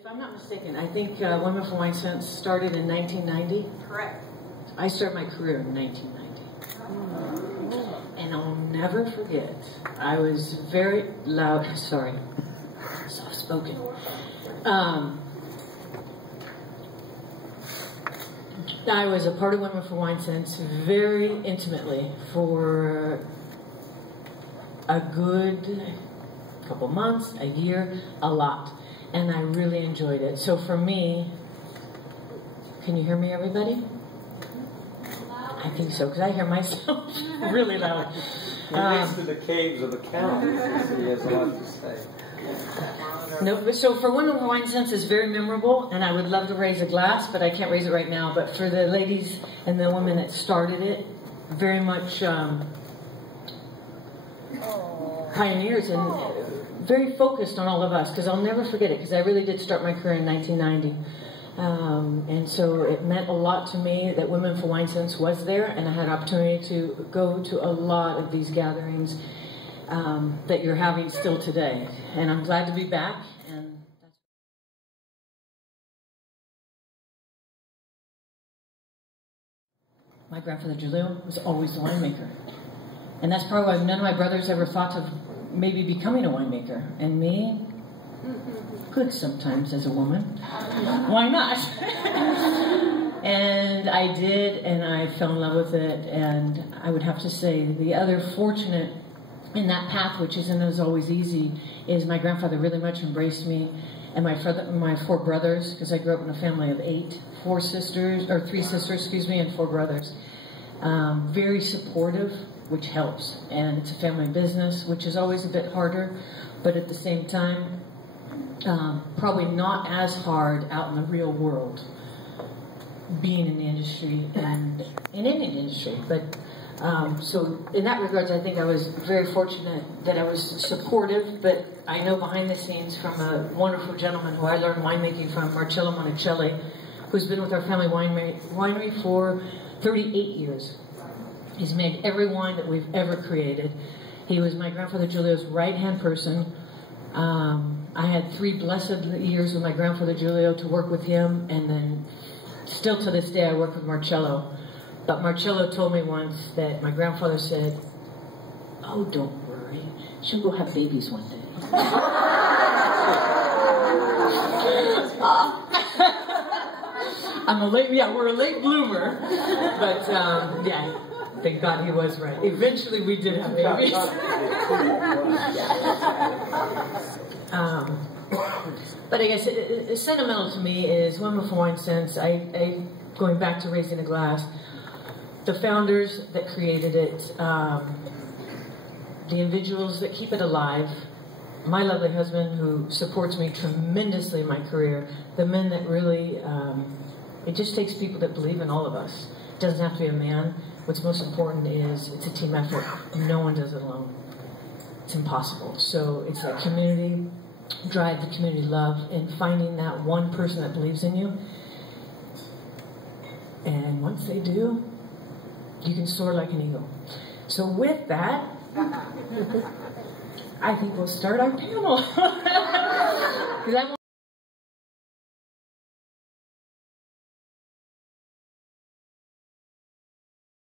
if I'm not mistaken, I think Women for WineSense started in 1990. Correct. I started my career in 1990. And I'll never forget, I was very loud, sorry, soft-spoken. I was a part of Women for WineSense very intimately for a good couple months, a year, a lot. And I really enjoyed it. So for me, can you hear me, everybody? I think so, because I hear myself really loud. He leads to the caves of the counties. He has a lot to say. No, so for Women for WineSense is very memorable, and I would love to raise a glass, but I can't raise it right now. But for the ladies and the women that started it, very much pioneers and very focused on all of us, because I'll never forget it, because I really did start my career in 1990. And so it meant a lot to me that Women for WineSense was there, and I had an opportunity to go to a lot of these gatherings that you're having still today. And I'm glad to be back. And my grandfather Julio was always the winemaker. And that's probably why none of my brothers ever thought of maybe becoming a winemaker. And me, good sometimes as a woman. Why not? And I did, and I fell in love with it. And I would have to say the other fortunate in that path, which isn't as always easy, is my grandfather really much embraced me, and my 4 brothers, because I grew up in a family of 8, 3 sisters, excuse me, and 4 brothers. Very supportive, which helps, and it's a family business, which is always a bit harder, but at the same time, probably not as hard out in the real world, being in the industry and in any industry, but. So in that regards, I think I was very fortunate that I was supportive, but I know behind the scenes from a wonderful gentleman who I learned winemaking from, Marcello Monticelli, who's been with our family winery for 38 years. He's made every wine that we've ever created. He was my grandfather Julio's right-hand person. I had 3 blessed years with my grandfather Julio to work with him, and then still to this day I work with Marcello. But Marcello told me once that my grandfather said, "Oh, don't worry, she'll go have babies one day." We're a late bloomer, but yeah, thank God he was right. Eventually we did have babies. But I guess sentimental to me is Women for WineSense. Going back to raising a glass, the founders that created it, the individuals that keep it alive, my lovely husband who supports me tremendously in my career, the men that really, it just takes people that believe in all of us. It doesn't have to be a man. What's most important is it's a team effort. No one does it alone. It's impossible. So it's that community drive, the community love, and finding that one person that believes in you. And once they do, you can soar like an eagle. So with that, I think we'll start our panel.